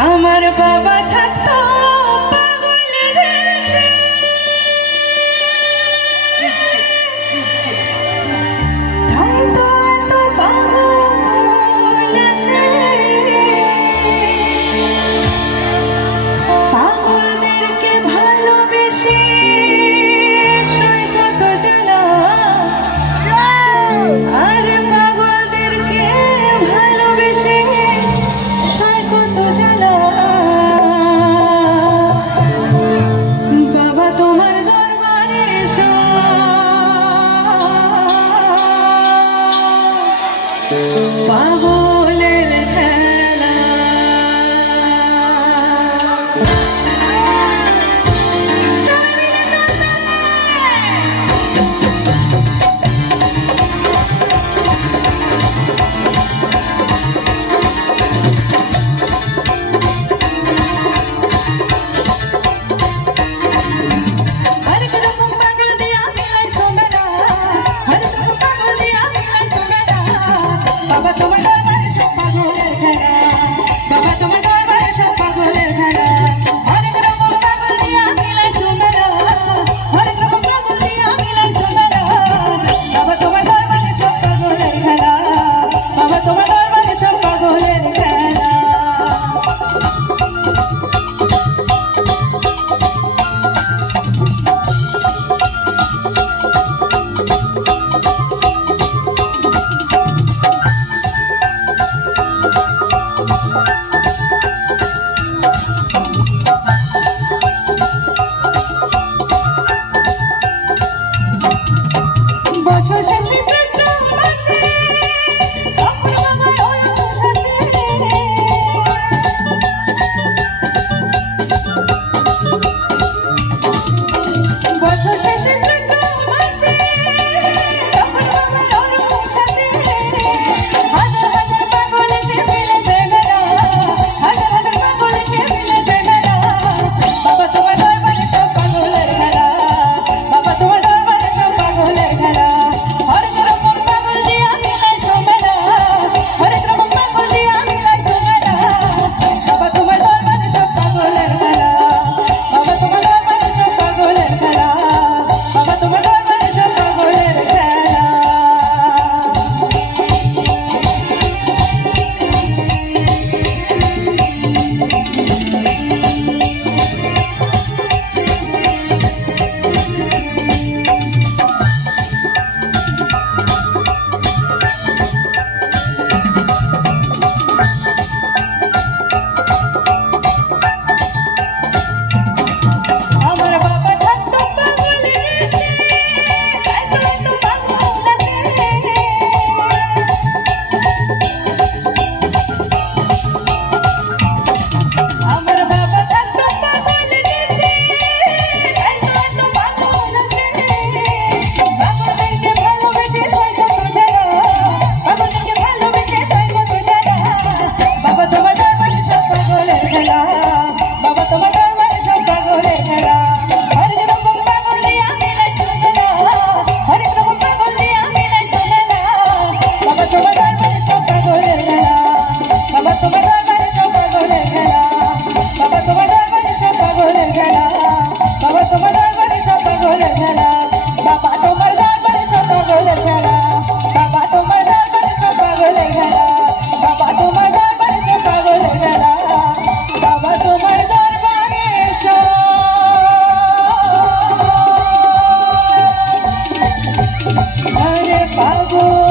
আমার বাবা থাকতো পাগলের দেশে, তাই তো এত পাগল আসে। পাগলদেরকে ভালোবেসে সয় কত জ্বালা, আর পাগলদেরকে ভালোবেসে সয় কত জ্বালা। বাবা তোমার দরবারে এসো, পাগলের খেলা। हर रकम पागल दिया मिलाई सो मेरा, हर रकम पागल दिया मिलाई सो मेरा। बाबा तुम्हार दरबारे सब पागलेर खेला, बाबा तुम्हार दरबारे सब पागलेर खेला। हर रकम पागल दिया मिलाई सो मेरा, हर रकम पागल दिया मिलाई सो मेरा। बाबा तुम्हार दरबारे सब पागलेर खेला, बाबा तुम्हार दरबारे सब पागलेर खेला। বছর শেষে প্রথম মাসে তখন আমার ওই সাথে, বছর শেষে প্রথম মাসে তখন আমার ওই সাথে। হাজার হাজার পাগল এসে মিলেছে মেলা, হাজার হাজার পাগল এসে মিলেছে মেলা। বাবা তোমার দরবারে সব পাগলের খেলা, বাবা তোমার দরবারে সব পাগলের খেলা। হরেক রকম পাগল দিয়া মিলাইছো মেলা, হরেক রকম পাগল দিয়া মিলাইছো মেলা। বাবা তোমার দরবারে সব পাগলের খেলা, বাবা তোমার দরবারে সব পাগলের খেলা, বাবা তোমার দরবারে সব পাগলের খেলা। আমার বাবা থাকতো পাগলের দেশে, তাই তো এত পাগল আসে। আমার বাবা থাকতো পাগলের দেশে, তাই তো এত পাগল আসে। পাগলদেরকে ভালোবেসে সয় কত জ্বালা, পাগলদেরকে ভালোবেসে সয় কত জ্বালা। বাবা তোমার দরবারে সব পাগলের খেলা, বাবা তোমার দরবারে সব পাগলের খেলা। হরেক রকম পাগল দিয়া মিলাইছো মেলা, হরেক রকম পাগল দিয়া মিলাইছো মেলা। বাবা তোমার দরবারে সব পাগলের খেলা, বাবা তোমার দরবারে সব পাগলের খেলা, বাবা তোমার দরবারে সব পাগলের খেলা, বাবা তোমার দরবারে সব পাগলের খেলা, বাবা তোমার দরবারে সব পাগলের খেলা, বাবা তোমার দরবারে সব পাগলের খেলা, বাবা তোমার দরবারে সব পাগলের খেলা, বাবা তোমার দরবারে সব আরে পাগল।